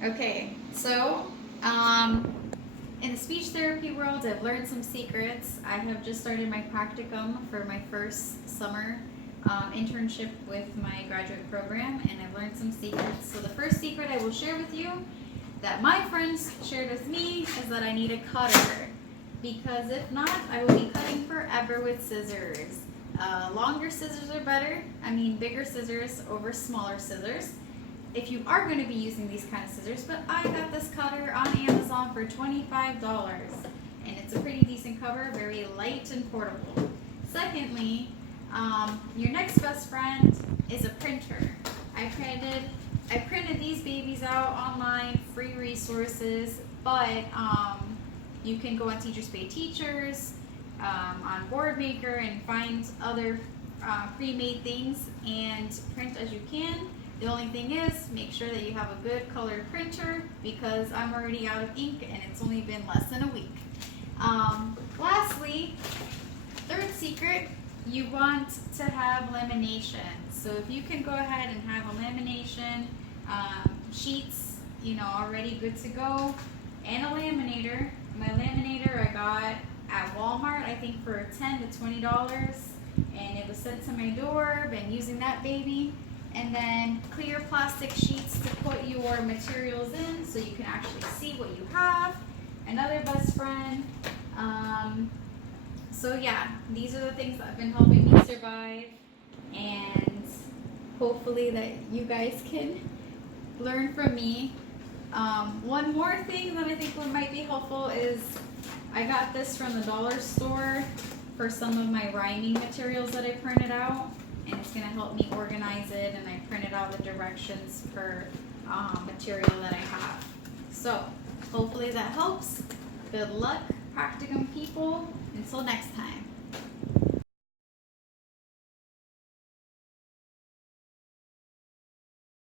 Okay, so in the speech therapy world, I've learned some secrets. I have just started my practicum for my first summer internship with my graduate program, and I've learned some secrets. So the first secret I will share with you that my friends shared with me is that I need a cutter, because if not, I will be cutting forever with scissors. Longer scissors are better. I mean, bigger scissors over smaller scissors if you are going to be using these kind of scissors. But I got this cutter on Amazon for $25, and it's a pretty decent cover, very light and portable. Secondly, your next best friend is a printer. I printed these babies out online, free resources, but you can go on Teachers Pay Teachers, on Boardmaker, and find other pre-made things and print as you can. The only thing is, make sure that you have a good colored printer, because I'm already out of ink and it's only been less than a week. Lastly, third secret, you want to have lamination. So if you can go ahead and have a lamination sheets, already good to go, and a laminator. My laminator I got at Walmart, I think for $10 to $20, and it was sent to my door. Been using that baby. And then clear plastic sheets to put your materials in, so you can actually see what you have. Another best friend. So yeah, these are the things that have been helping me survive, and hopefully that you guys can learn from me. One more thing that I think might be helpful is I got this from the dollar store for some of my rhyming materials that I printed out, and it's going to help me organize it, and I printed out the directions per material that I have. So hopefully that helps. Good luck, practicum people. Until next time.